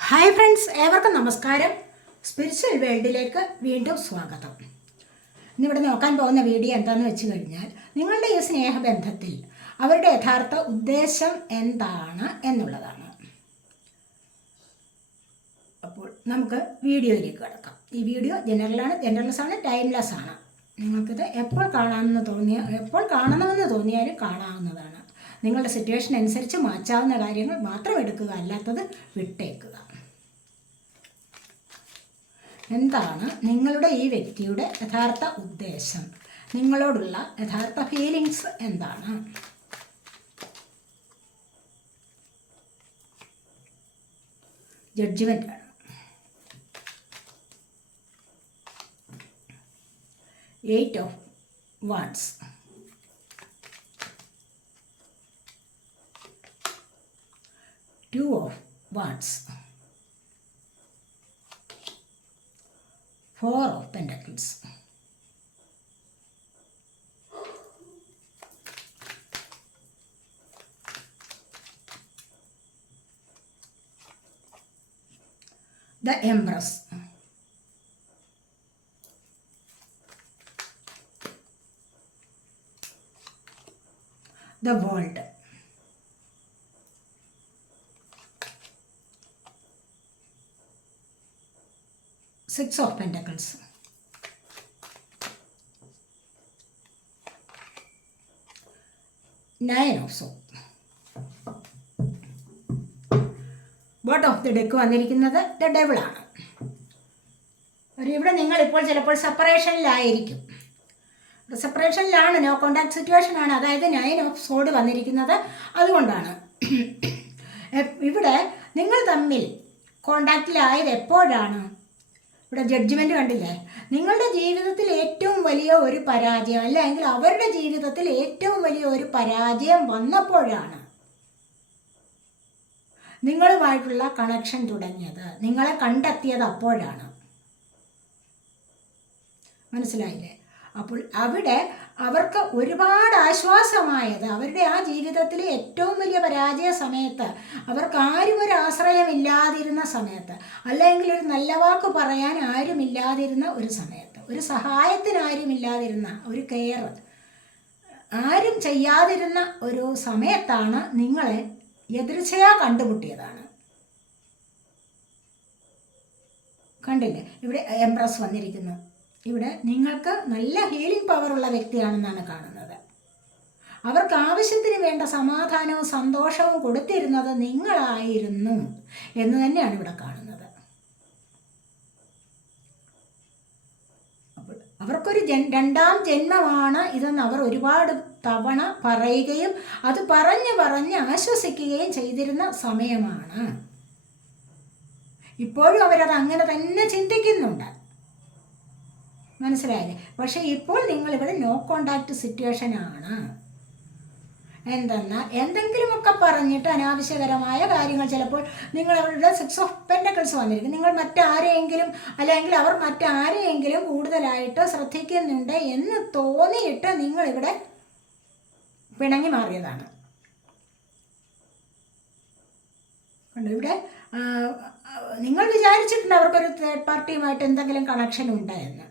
Hi friends, ഏവർക്കും നമസ്കാരം. Spiritual വേൾഡിലേക്ക് വീണ്ടും സ്വാഗതം. ഇന്നിവിടെ നോക്കാൻ പോകുന്ന വീഡിയോ എന്താണെന്ന് വെച്ച് കഴിഞ്ഞാൽ, നിങ്ങളുടെ ഈ സ്നേഹബന്ധത്തിൽ അവരുടെ യഥാർത്ഥ ഉദ്ദേശം എന്താണ് എന്നുള്ളതാണ്. അപ്പോൾ നമുക്ക് വീഡിയോയിലേക്ക് കിടക്കാം. ഈ വീഡിയോ ജനറൽലെസ് ആണ്, ടൈംലെസ് ആണ്. നിങ്ങൾക്കിത് എപ്പോൾ കാണണമെന്ന് തോന്നിയാലും കാണാവുന്നതാണ്. നിങ്ങളുടെ സിറ്റുവേഷൻ അനുസരിച്ച് മാറ്റാവുന്ന കാര്യങ്ങൾ മാത്രം എടുക്കുക, അല്ലാത്തത് വിട്ടേക്കുക. എന്താണ് നിങ്ങളുടെ ഈ വ്യക്തിയുടെ യഥാർത്ഥ ഉദ്ദേശം? നിങ്ങളോടുള്ള യഥാർത്ഥ ഫീലിങ്സ് എന്താണ്? ജഡ്ജ്മെൻ്റ് ആണ്. 8 of Wands, Two of Wands, 4 of Pentacles, the Empress, the World, Six of Pentacles, Nine of Swords. Bottom of the deck വന്നിരിക്കുന്നത് ദ ഡെവിൾ ആണ്. ഇവിടെ നിങ്ങളിപ്പോൾ ചിലപ്പോൾ സെപ്പറേഷനിലായിരിക്കും. സെപ്പറേഷനിലാണ്, നോ കോണ്ടാക്ട് സിറ്റുവേഷൻ ആണ്. അതായത് 9 ഓഫ് സോഡ് വന്നിരിക്കുന്നത് അതുകൊണ്ടാണ്. ഇവിടെ നിങ്ങൾ തമ്മിൽ കോണ്ടാക്റ്റിലായത് എപ്പോഴാണ്? ഇവിടെ ജഡ്ജ്മെൻ്റ് കണ്ടില്ലേ? നിങ്ങളുടെ ജീവിതത്തിൽ ഏറ്റവും വലിയ ഒരു പരാജയം, അല്ലെങ്കിൽ അവരുടെ ജീവിതത്തിൽ ഏറ്റവും വലിയ ഒരു പരാജയം വന്നപ്പോഴാണ് നിങ്ങളുമായിട്ടുള്ള കണക്ഷൻ തുടങ്ങിയത്, നിങ്ങളെ കണ്ടെത്തിയത് അപ്പോഴാണ്. മനസ്സിലായില്ലേ? അപ്പോൾ അവിടെ അവർക്ക് ഒരുപാട് ആശ്വാസമായത് അവരുടെ ആ ജീവിതത്തിലെ ഏറ്റവും വലിയ പരാജയ സമയത്ത്, അവർക്ക് ആരും ഒരു ആശ്രയമില്ലാതിരുന്ന സമയത്ത്, അല്ലെങ്കിൽ ഒരു നല്ല വാക്ക് പറയാൻ ആരുമില്ലാതിരുന്ന ഒരു സമയത്ത്, ഒരു സഹായത്തിന് ആരുമില്ലാതിരുന്ന, ഒരു കെയർ ആരും ചെയ്യാതിരുന്ന ഒരു സമയത്താണ് നിങ്ങളെ എതിർച്ചയാ കണ്ടുമുട്ടിയതാണ്. കണ്ടില്ലേ? ഇവിടെ എംപ്രസ് വന്നിരിക്കുന്നു. ഇവിടെ നിങ്ങൾക്ക് നല്ല ഹീലിംഗ് പവറുള്ള വ്യക്തിയാണെന്നാണ് കാണുന്നത്. അവർക്ക് ആവശ്യത്തിന് വേണ്ട സമാധാനവും സന്തോഷവും കൊടുത്തിരുന്നത് നിങ്ങളായിരുന്നു എന്ന് തന്നെയാണ് ഇവിടെ കാണുന്നത്. അപ്പോൾ അവർക്കൊരു രണ്ടാം ജന്മമാണ് ഇതെന്ന് അവർ ഒരുപാട് തവണ പറയുകയും അത് പറഞ്ഞ് ആശ്വസിക്കുകയും ചെയ്തിരുന്ന സമയമാണ്. ഇപ്പോഴും അവരത് അങ്ങനെ തന്നെ ചിന്തിക്കുന്നുണ്ട്. മനസ്സിലായില്ലേ? പക്ഷേ ഇപ്പോൾ നിങ്ങളിവിടെ നോ കോണ്ടാക്ട് സിറ്റുവേഷൻ ആണ്. എന്തെങ്കിലുമൊക്കെ പറഞ്ഞിട്ട് അനാവശ്യകരമായ കാര്യങ്ങൾ, ചിലപ്പോൾ നിങ്ങൾ അവരുടെ 6 ഓഫ് പെന്റക്കിൾസ് വന്നിരിക്കും. നിങ്ങൾ മറ്റാരെയെങ്കിലും, അല്ലെങ്കിൽ അവർ മറ്റാരെയെങ്കിലും കൂടുതലായിട്ട് ശ്രദ്ധിക്കുന്നുണ്ട് എന്ന് തോന്നിയിട്ട് നിങ്ങളിവിടെ പിണങ്ങി മാറിയതാണ്. കണ്ടു? ഇവിടെ നിങ്ങൾ വിചാരിച്ചിട്ടുണ്ട് അവർക്കൊരു തേർഡ് പാർട്ടിയുമായിട്ട് എന്തെങ്കിലും കണക്ഷൻ ഉണ്ട് എന്ന്.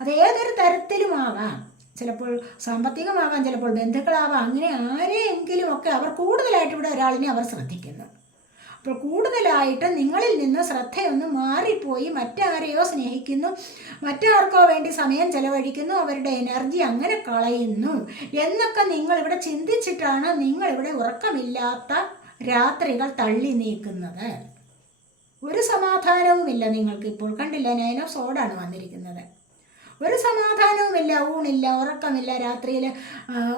അത് ഏതൊരു തരത്തിലുമാകാം. ചിലപ്പോൾ സാമ്പത്തികമാകാം, ചിലപ്പോൾ ബന്ധുക്കളാവാം. അങ്ങനെ ആരെയെങ്കിലും ഒക്കെ അവർ കൂടുതലായിട്ട് ഇവിടെ ഒരാളിനെ അവർ ശ്രദ്ധിക്കുന്നു. അപ്പോൾ കൂടുതലായിട്ട് നിങ്ങളിൽ നിന്ന് ശ്രദ്ധയൊന്ന് മാറിപ്പോയി മറ്റാരെയോ സ്നേഹിക്കുന്നു, മറ്റാർക്കോ വേണ്ടി സമയം ചെലവഴിക്കുന്നു, അവരുടെ എനർജി അങ്ങനെ കളയുന്നു എന്നൊക്കെ നിങ്ങളിവിടെ ചിന്തിച്ചിട്ടാണ് നിങ്ങളിവിടെ ഉറക്കമില്ലാത്ത രാത്രികൾ തള്ളി നീക്കുന്നത്. ഒരു സമാധാനവുമില്ല നിങ്ങൾക്ക് ഇപ്പോൾ. കണ്ടില്ല? 9 ഓഫ് സോഡാണ് വന്നിരിക്കുന്നത്. ഒരു സമാധാനവുമില്ല, ഊണില്ല, ഉറക്കമില്ല, രാത്രിയിൽ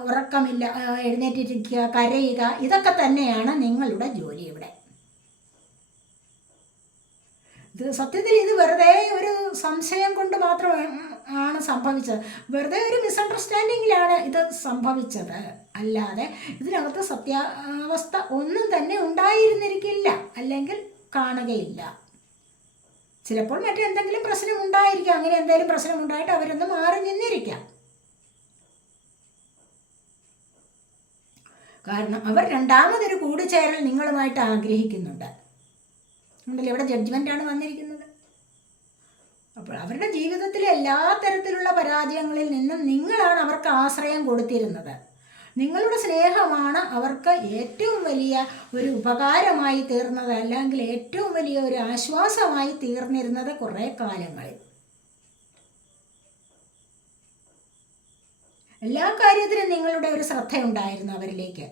ഉറക്കമില്ല, എഴുന്നേറ്റിരിക്കുക, കരയുക, ഇതൊക്കെ തന്നെയാണ് നിങ്ങളുടെ ജോലി ഇവിടെ. ഇത് സത്യത്തിൽ ഇത് വെറുതെ ഒരു സംശയം കൊണ്ട് മാത്രം ആണ് സംഭവിച്ചത്. വെറുതെ ഒരു മിസ്അണ്ടർസ്റ്റാൻഡിങ്ങിലാണ് ഇത് സംഭവിച്ചത്. അല്ലാതെ ഇതിനകത്ത് സത്യാവസ്ഥ ഒന്നും തന്നെ ഉണ്ടായിരുന്നിരിക്കില്ല, അല്ലെങ്കിൽ കാണുകയില്ല. ചിലപ്പോൾ മറ്റെന്തെങ്കിലും പ്രശ്നം ഉണ്ടായിരിക്കാം. അങ്ങനെ എന്തെങ്കിലും പ്രശ്നം ഉണ്ടായിട്ട് അവരൊന്ന് മാറി നിന്നിരിക്കാം. കാരണം അവർ രണ്ടാമതൊരു കൂടിച്ചേരൽ നിങ്ങളുമായിട്ട് ആഗ്രഹിക്കുന്നുണ്ട്. ഉണ്ടല്ലോ, ഇവിടെ ജഡ്ജ്മെൻ്റാണ് വന്നിരിക്കുന്നത്. അപ്പോൾ അവരുടെ ജീവിതത്തിലെ എല്ലാ തരത്തിലുള്ള പരാജയങ്ങളിൽ നിന്നും നിങ്ങളാണ് അവർക്ക് ആശ്രയം കൊടുത്തിരുന്നത്. നിങ്ങളുടെ സ്നേഹമാണ് അവർക്ക് ഏറ്റവും വലിയ ഒരു ഉപകാരമായി തീർന്നത്, അല്ലെങ്കിൽ ഏറ്റവും വലിയ ഒരു ആശ്വാസമായി തീർന്നിരുന്നത് കുറേ കാലങ്ങളിൽ. എല്ലാ കാര്യത്തിലും നിങ്ങളുടെ ഒരു ശ്രദ്ധയുണ്ടായിരുന്നു അവരിലേക്ക്.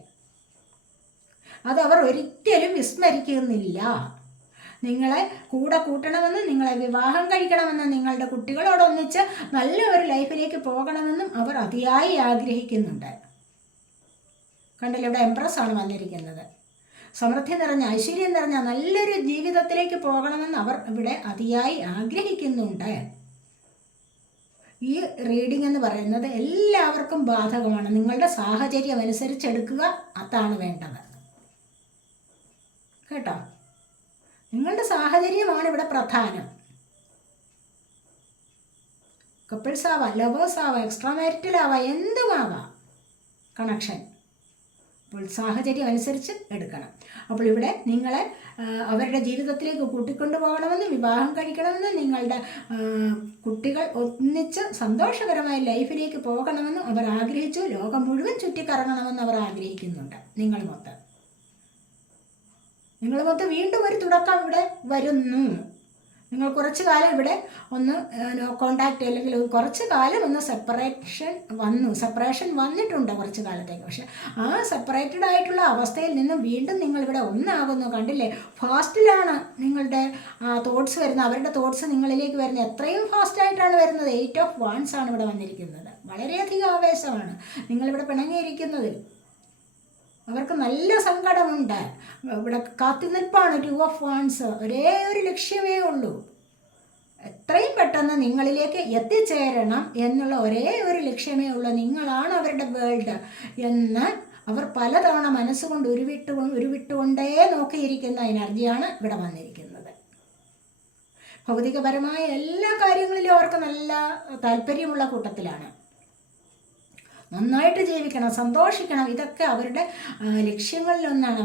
അതവർ ഒരിക്കലും വിസ്മരിക്കുന്നില്ല. നിങ്ങളെ കൂടെ കൂട്ടണമെന്നും നിങ്ങളെ വിവാഹം കഴിക്കണമെന്നും നിങ്ങളുടെ കുട്ടികളോടൊന്നിച്ച് നല്ല ഒരു ലൈഫിലേക്ക് പോകണമെന്നും അവർ അതിയായി ആഗ്രഹിക്കുന്നുണ്ട്. കണ്ടല്ലോ, ഇവിടെ എംപ്രസ് ആണ് വന്നിരിക്കുന്നത്. സമൃദ്ധി നിറഞ്ഞ, ഐശ്വര്യം നിറഞ്ഞ നല്ലൊരു ജീവിതത്തിലേക്ക് പോകണമെന്ന് അവർ ഇവിടെ അതിയായി ആഗ്രഹിക്കുന്നുണ്ട്. ഈ റീഡിംഗ് എന്ന് പറയുന്നത് എല്ലാവർക്കും ബാധകമാണ്. നിങ്ങളുടെ സാഹചര്യം അനുസരിച്ചെടുക്കുക, അതാണ് വേണ്ടത് കേട്ടോ. നിങ്ങളുടെ സാഹചര്യമാണ് ഇവിടെ പ്രധാനം. കപ്പിൾസ് ആവാം, ലവേഴ്സ് ആവാം, എക്സ്ട്രാ മാരിറ്റൽ ആവാം, എന്തുമാവാം കണക്ഷൻ. അപ്പോൾ സാഹചര്യം അനുസരിച്ച് എടുക്കണം. അപ്പോൾ ഇവിടെ നിങ്ങളെ അവരുടെ ജീവിതത്തിലേക്ക് കൂട്ടിക്കൊണ്ടു പോകണമെന്നും വിവാഹം കഴിക്കണമെന്നും നിങ്ങളുടെ കുട്ടികൾ ഒന്നിച്ച് സന്തോഷകരമായ ലൈഫിലേക്ക് പോകണമെന്നും അവർ ആഗ്രഹിച്ചു. ലോകം മുഴുവൻ ചുറ്റിക്കറങ്ങണമെന്ന് അവർ ആഗ്രഹിക്കുന്നുണ്ട്. നിങ്ങൾ മൊത്തം വീണ്ടും ഒരു തുടക്കം ഇവിടെ വരുന്നു. നിങ്ങൾ കുറച്ച് കാലം ഇവിടെ ഒന്ന് നോ കോണ്ടാക്റ്റ്, അല്ലെങ്കിൽ കുറച്ച് കാലം ഒന്ന് സെപ്പറേഷൻ വന്നിട്ടുണ്ട് കുറച്ച് കാലത്തേക്ക്. പക്ഷെ ആ സെപ്പറേറ്റഡ് ആയിട്ടുള്ള അവസ്ഥയിൽ നിന്നും വീണ്ടും നിങ്ങളിവിടെ ഒന്നാകുന്നു. കണ്ടില്ലേ, ഫാസ്റ്റിലാണ് നിങ്ങളുടെ തോട്ട്സ് വരുന്നത്, അവരുടെ തോട്ട്സ് നിങ്ങളിലേക്ക് വരുന്നത്. എത്രയും ഫാസ്റ്റായിട്ടാണ് വരുന്നത്. 8 of Wands ആണ് ഇവിടെ വന്നിരിക്കുന്നത്. വളരെയധികം ആവേശമാണ് നിങ്ങളിവിടെ പിണങ്ങിയിരിക്കുന്നതിൽ. അവർക്ക് നല്ല സങ്കടമുണ്ട്. ഇവിടെ കാത്തുനിൽപ്പാണ് 2 of Wands. ഒരേ ഒരു ലക്ഷ്യമേ ഉള്ളൂ, എത്രയും പെട്ടെന്ന് നിങ്ങളിലേക്ക് എത്തിച്ചേരണം എന്നുള്ള ഒരേ ഒരു ലക്ഷ്യമേ ഉള്ളൂ. നിങ്ങളാണ് അവരുടെ വേൾഡ് എന്ന് അവർ പലതവണ മനസ്സുകൊണ്ട് ഉരുവിട്ടുകൊണ്ടേ നോക്കിയിരിക്കുന്ന എനർജിയാണ് ഇവിടെ വന്നിരിക്കുന്നത്. ഭൗതികപരമായ എല്ലാ കാര്യങ്ങളിലും അവർക്ക് നല്ല താല്പര്യമുള്ള കൂട്ടത്തിലാണ്. നന്നായിട്ട് ജീവിക്കണം, സന്തോഷിക്കണം, ഇതൊക്കെ അവരുടെ ലക്ഷ്യങ്ങളിലൊന്നാണ്.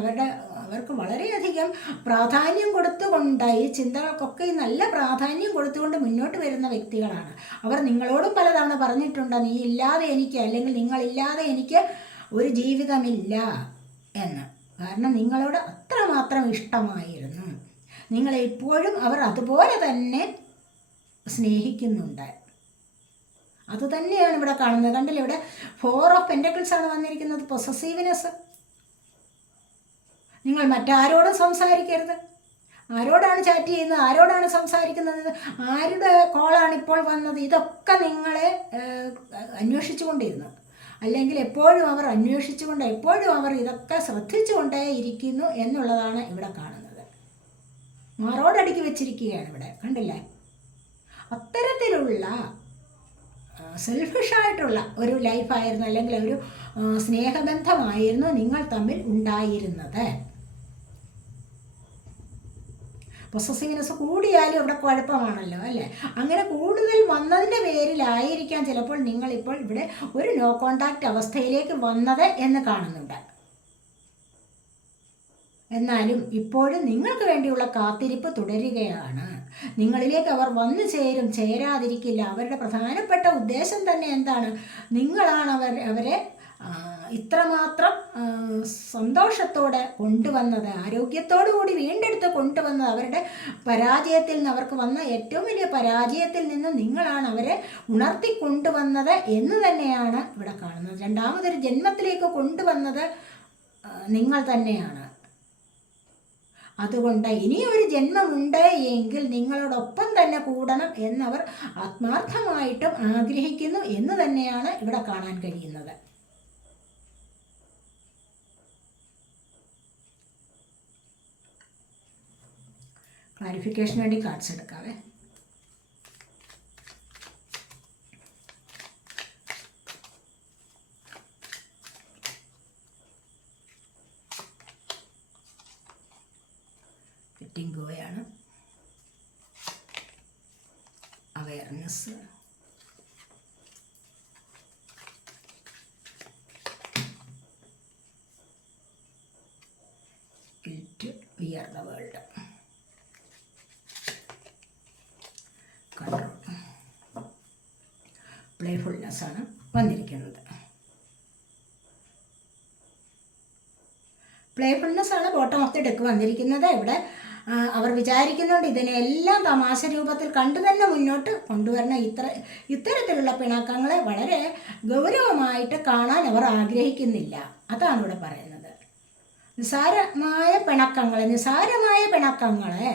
അവർക്ക് വളരെയധികം പ്രാധാന്യം കൊടുത്തുകൊണ്ട്, ഈ ചിന്തകൾക്കൊക്കെ നല്ല പ്രാധാന്യം കൊടുത്തുകൊണ്ട് മുന്നോട്ട് വരുന്ന വ്യക്തികളാണ് അവർ. നിങ്ങളോടും പലതവണ പറഞ്ഞിട്ടുണ്ട്, നീ ഇല്ലാതെ എനിക്ക്, അല്ലെങ്കിൽ നിങ്ങളില്ലാതെ എനിക്ക് ഒരു ജീവിതമില്ല എന്ന്. കാരണം നിങ്ങളോട് അത്രമാത്രം ഇഷ്ടമായിരുന്നു. നിങ്ങളെ ഇപ്പോഴും അവർ അതുപോലെ തന്നെ സ്നേഹിക്കുന്നുണ്ട്. അത് തന്നെയാണ് ഇവിടെ കാണുന്നത്. കണ്ടില്ല, ഇവിടെ 4 of Pentacles ആണ് വന്നിരിക്കുന്നത്. പൊസസീവ്നെസ്. നിങ്ങൾ മറ്റാരോടും സംസാരിക്കരുത്. ആരോടാണ് ചാറ്റ് ചെയ്യുന്നത്, ആരോടാണ് സംസാരിക്കുന്നത്, ആരുടെ കോളാണ് ഇപ്പോൾ വന്നത്, ഇതൊക്കെ നിങ്ങളെ അന്വേഷിച്ചുകൊണ്ടിരുന്നു. അല്ലെങ്കിൽ എപ്പോഴും അവർ അന്വേഷിച്ചുകൊണ്ട്, എപ്പോഴും അവർ ഇതൊക്കെ ശ്രദ്ധിച്ചുകൊണ്ടേ ഇരിക്കുന്നു എന്നുള്ളതാണ് ഇവിടെ കാണുന്നത്. മാറോടടുക്കി വെച്ചിരിക്കുകയാണ് ഇവിടെ. കണ്ടില്ലേ, അത്തരത്തിലുള്ള സെൽഫിഷായിട്ടുള്ള ഒരു ലൈഫായിരുന്നു, അല്ലെങ്കിൽ ഒരു സ്നേഹബന്ധമായിരുന്നു നിങ്ങൾ തമ്മിൽ ഉണ്ടായിരുന്നത്. പൊസസീവ്നെസ് കൂടിയാലും ഇവിടെ കുഴപ്പമാണല്ലോ അല്ലേ. അങ്ങനെ കൂടുതൽ വന്നതിൻ്റെ പേരിലായിരിക്കാം ചിലപ്പോൾ നിങ്ങളിപ്പോൾ ഇവിടെ ഒരു നോ കോണ്ടാക്റ്റ് അവസ്ഥയിലേക്ക് വന്നത് എന്ന് കാണുന്നുണ്ട്. എന്നാലും ഇപ്പോഴും നിങ്ങൾക്ക് വേണ്ടിയുള്ള കാത്തിരിപ്പ് തുടരുകയാണ്. നിങ്ങളിലേക്ക് അവർ വന്നു ചേരും, ചേരാതിരിക്കില്ല. അവരുടെ പ്രധാനപ്പെട്ട ഉദ്ദേശം തന്നെ എന്താണ്? നിങ്ങളാണ് അവരെ ഇത്രമാത്രം സന്തോഷത്തോടെ കൊണ്ടുവന്നത്, ആരോഗ്യത്തോടു കൂടി വീണ്ടെടുത്ത് കൊണ്ടുവന്നത്. അവരുടെ പരാജയത്തിൽ നിന്ന്, അവർക്ക് വന്ന ഏറ്റവും വലിയ പരാജയത്തിൽ നിന്നും നിങ്ങളാണ് അവരെ ഉണർത്തിക്കൊണ്ടുവന്നത് എന്ന് തന്നെയാണ് ഇവിടെ കാണുന്നത്. രണ്ടാമതൊരു ജന്മത്തിലേക്ക് കൊണ്ടുവന്നത് നിങ്ങൾ തന്നെയാണ്. അതുകൊണ്ട് ഇനിയൊരു ജന്മമുണ്ട് എങ്കിൽ നിങ്ങളോടൊപ്പം തന്നെ കൂടണം എന്നവർ ആത്മാർത്ഥമായിട്ടും ആഗ്രഹിക്കുന്നു എന്ന് തന്നെയാണ് ഇവിടെ കാണാൻ കഴിയുന്നത്. ക്ലാരിഫിക്കേഷന് വേണ്ടി കാർഡ്സ് എടുക്കാവേ. ാണ് awareness, guilt, we are the world. പ്ലേഫുൾനെസ്സാണ് വന്നിരിക്കുന്നത്. പ്ലേഫുൾനെസ്സാണ് ബോട്ടം ഓഫ് ദി ഡെക്ക് വന്നിരിക്കുന്നത്. ഇവിടെ അവർ വിചാരിക്കുന്നുണ്ട് ഇതിനെല്ലാം തമാശ രൂപത്തിൽ കണ്ടു തന്നെ മുന്നോട്ട് കൊണ്ടുവരണം. ഇത്തരത്തിലുള്ള പിണക്കങ്ങളെ വളരെ ഗൗരവമായിട്ട് കാണാൻ അവർ ആഗ്രഹിക്കുന്നില്ല. അതാണ് ഇവിടെ പറയുന്നത്. നിസാരമായ പിണക്കങ്ങളെ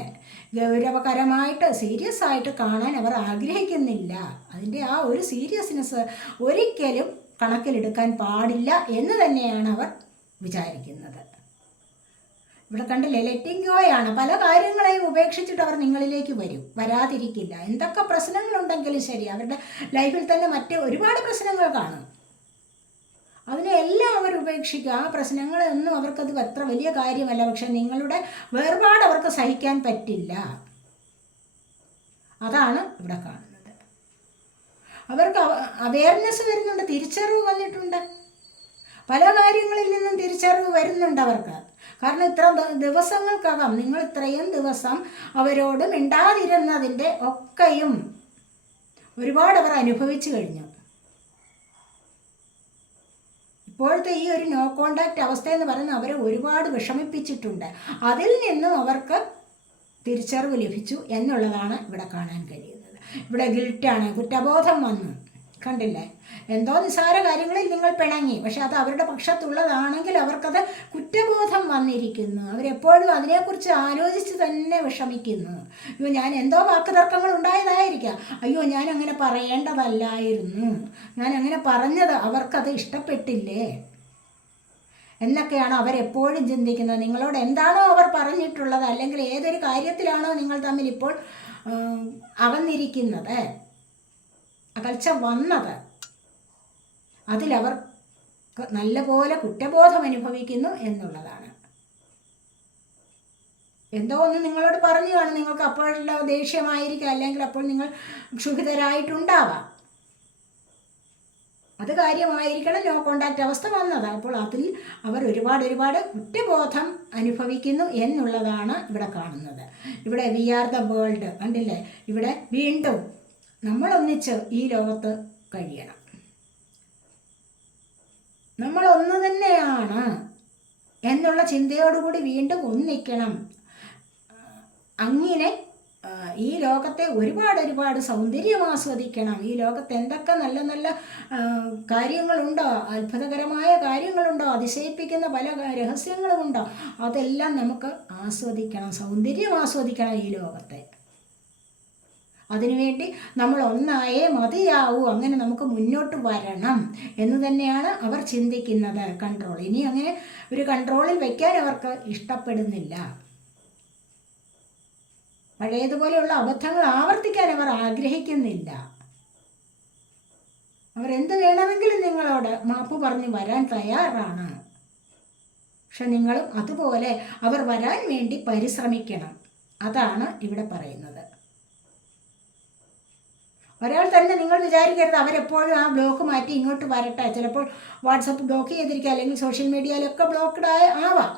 ഗൗരവകരമായിട്ട് സീരിയസ് ആയിട്ട് കാണാൻ അവർ ആഗ്രഹിക്കുന്നില്ല. അതിൻ്റെ ആ ഒരു സീരിയസ്നെസ് ഒരിക്കലും കണക്കിലെടുക്കാൻ പാടില്ല എന്ന് തന്നെയാണ് അവർ വിചാരിക്കുന്നത്. ഇവിടെ കണ്ടില്ലേ, ലെറ്റിംഗ് ഗോയാണ്. പല കാര്യങ്ങളെയും ഉപേക്ഷിച്ചിട്ട് അവർ നിങ്ങളിലേക്ക് വരാതിരിക്കില്ല. എന്തൊക്കെ പ്രശ്നങ്ങളുണ്ടെങ്കിലും ശരി, അവരുടെ ലൈഫിൽ തന്നെ മറ്റ് ഒരുപാട് പ്രശ്നങ്ങൾ കാണും. അതിനെല്ലാം അവർ ഉപേക്ഷിക്കുക. ആ പ്രശ്നങ്ങളൊന്നും അവർക്കത് അത്ര വലിയ കാര്യമല്ല. പക്ഷെ നിങ്ങളുടെ വേർപാട് അവർക്ക് സഹിക്കാൻ പറ്റില്ല. അതാണ് ഇവിടെ കാണുന്നത്. അവർക്ക് അവയർനെസ് വരുന്നുണ്ട്, തിരിച്ചറിവ് വന്നിട്ടുണ്ട്. പല കാര്യങ്ങളിൽ നിന്നും തിരിച്ചറിവ് വരുന്നുണ്ട് അവർക്ക്. കാരണം ഇത്ര ദിവസങ്ങൾക്കകം നിങ്ങൾ ഇത്രയും ദിവസം അവരോട് മിണ്ടാതിരുന്നതിൻ്റെ ഒക്കെയും ഒരുപാട് അവർ അനുഭവിച്ചു കഴിഞ്ഞു. ഇപ്പോഴത്തെ ഈ ഒരു നോ കോണ്ടാക്റ്റ് അവസ്ഥയെന്ന് പറയുന്നത് അവരെ ഒരുപാട് വിഷമിപ്പിച്ചിട്ടുണ്ട്. അതിൽ നിന്നും അവർക്ക് തിരിച്ചറിവ് ലഭിച്ചു എന്നുള്ളതാണ് ഇവിടെ കാണാൻ കഴിയുന്നത്. ഇവിടെ ഗിൽറ്റാണ്, കുറ്റബോധം വന്നു. കണ്ടില്ലേ, എന്തോ നിസ്സാര കാര്യങ്ങളിൽ നിങ്ങൾ പിണങ്ങി, പക്ഷെ അത് അവരുടെ പക്ഷത്തുള്ളതാണെങ്കിൽ അവർക്കത് കുറ്റബോധം വന്നിരിക്കുന്നു. അവരെപ്പോഴും അതിനെക്കുറിച്ച് ആലോചിച്ച് തന്നെ വിഷമിക്കുന്നു. അയ്യോ, ഞാൻ എന്തോ വാക്കുതർക്കങ്ങൾ ഉണ്ടായതായിരിക്കാം, അയ്യോ ഞാൻ അങ്ങനെ പറയേണ്ടതല്ലായിരുന്നു, ഞാൻ അങ്ങനെ പറഞ്ഞത് അവർക്കത് ഇഷ്ടപ്പെട്ടില്ലേ എന്നൊക്കെയാണ് അവരെപ്പോഴും ചിന്തിക്കുന്നത്. നിങ്ങളോട് എന്താണോ അവർ പറഞ്ഞിട്ടുള്ളത്, അല്ലെങ്കിൽ ഏതൊരു കാര്യത്തിലാണോ നിങ്ങൾ തമ്മിൽ ഇപ്പോൾ അകന്നിരിക്കുന്നത്, അകൽച്ച വന്നത്, അതിലവർ നല്ലപോലെ കുറ്റബോധം അനുഭവിക്കുന്നു എന്നുള്ളതാണ്. എന്തോ ഒന്ന് നിങ്ങളോട് പറഞ്ഞു കാണും, നിങ്ങൾക്ക് അപ്പോഴുള്ള ദേഷ്യമായിരിക്കാം, അല്ലെങ്കിൽ അപ്പോൾ നിങ്ങൾ ക്ഷുഭിതരായിട്ടുണ്ടാവാം. അത് കാര്യമായിരിക്കണം നോ കോണ്ടാക്റ്റ് അവസ്ഥ വന്നത്. അപ്പോൾ അതിൽ അവർ ഒരുപാട് കുറ്റബോധം അനുഭവിക്കുന്നു എന്നുള്ളതാണ് ഇവിടെ കാണുന്നത്. ഇവിടെ വി ആർ ദ വേൾഡ് കണ്ടില്ലേ, ഇവിടെ വീണ്ടും നമ്മളൊന്നിച്ച് ഈ ലോകത്ത് കഴിയണം, നമ്മളൊന്നു തന്നെയാണ് എന്നുള്ള ചിന്തയോടുകൂടി വീണ്ടും ഒന്നിക്കണം. അങ്ങനെ ഈ ലോകത്തെ ഒരുപാട് സൗന്ദര്യം ആസ്വദിക്കണം. ഈ ലോകത്ത് എന്തൊക്കെ നല്ല നല്ല കാര്യങ്ങളുണ്ടോ, അത്ഭുതകരമായ കാര്യങ്ങളുണ്ടോ, അതിശയിപ്പിക്കുന്ന പല രഹസ്യങ്ങളുമുണ്ടോ, അതെല്ലാം നമുക്ക് ആസ്വദിക്കണം, സൗന്ദര്യം ആസ്വദിക്കണം ഈ ലോകത്തെ. അതിനുവേണ്ടി നമ്മൾ ഒന്നായേ മതിയാവൂ, അങ്ങനെ നമുക്ക് മുന്നോട്ട് വരണം എന്ന് തന്നെയാണ് അവർ ചിന്തിക്കുന്നത്. കൺട്രോൾ ഇനി അങ്ങനെ ഒരു കൺട്രോളിൽ വയ്ക്കാൻ അവർക്ക് ഇഷ്ടപ്പെടുന്നില്ല. പഴയതുപോലെയുള്ള അബദ്ധങ്ങൾ ആവർത്തിക്കാൻ അവർ ആഗ്രഹിക്കുന്നില്ല. അവരെന്ത് വേണമെങ്കിലും നിങ്ങളോട് മാപ്പ് പറഞ്ഞ് വരാൻ തയ്യാറാണ്. പക്ഷെ നിങ്ങളും അതുപോലെ അവർ വരാൻ വേണ്ടി പരിശ്രമിക്കണം. അതാണ് ഇവിടെ പറയുന്നത്. ഒരാൾ തന്നെ നിങ്ങൾ വിചാരിക്കരുത് അവരെപ്പോഴും ആ ബ്ലോക്ക് മാറ്റി ഇങ്ങോട്ട് വരട്ടെ. ചിലപ്പോൾ വാട്സപ്പ് ബ്ലോക്ക് ചെയ്തിരിക്കുക, അല്ലെങ്കിൽ സോഷ്യൽ മീഡിയയിലൊക്കെ ബ്ലോക്ക്ഡ് ആവാം.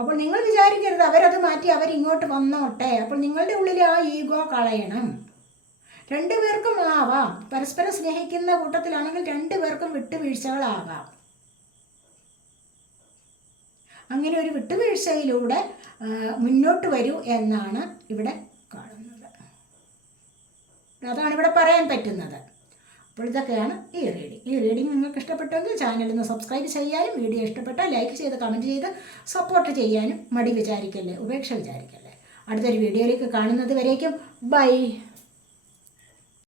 അപ്പോൾ നിങ്ങൾ വിചാരിക്കരുത് അവരത് മാറ്റി അവരിങ്ങോട്ട് വന്നോട്ടെ. അപ്പോൾ നിങ്ങളുടെ ഉള്ളിൽ ആ ഈഗോ കളയണം. രണ്ടുപേർക്കും ആവാം, പരസ്പരം സ്നേഹിക്കുന്ന കൂട്ടത്തിലാണെങ്കിൽ രണ്ടുപേർക്കും വിട്ടുവീഴ്ചകളാവാം. അങ്ങനെ ഒരു വിട്ടുവീഴ്ചയിലൂടെ മുന്നോട്ട് വരൂ എന്നാണ് ഇവിടെ കാണുന്നത്. അതാണ് ഇവിടെ പറയാൻ പറ്റുന്നത്. അപ്പോൾ ഇതൊക്കെയാണ് ഈ റീഡിങ് നിങ്ങൾക്ക് ഇഷ്ടപ്പെട്ടെങ്കിൽ ചാനലൊന്ന് സബ്സ്ക്രൈബ് ചെയ്യാനും, വീഡിയോ ഇഷ്ടപ്പെട്ടാൽ ലൈക്ക് ചെയ്ത് കമൻറ്റ് ചെയ്ത് സപ്പോർട്ട് ചെയ്യാനും ഉപേക്ഷ വിചാരിക്കല്ലേ. അടുത്തൊരു വീഡിയോയിലേക്ക് കാണുന്നത് വരേക്കും ബൈ.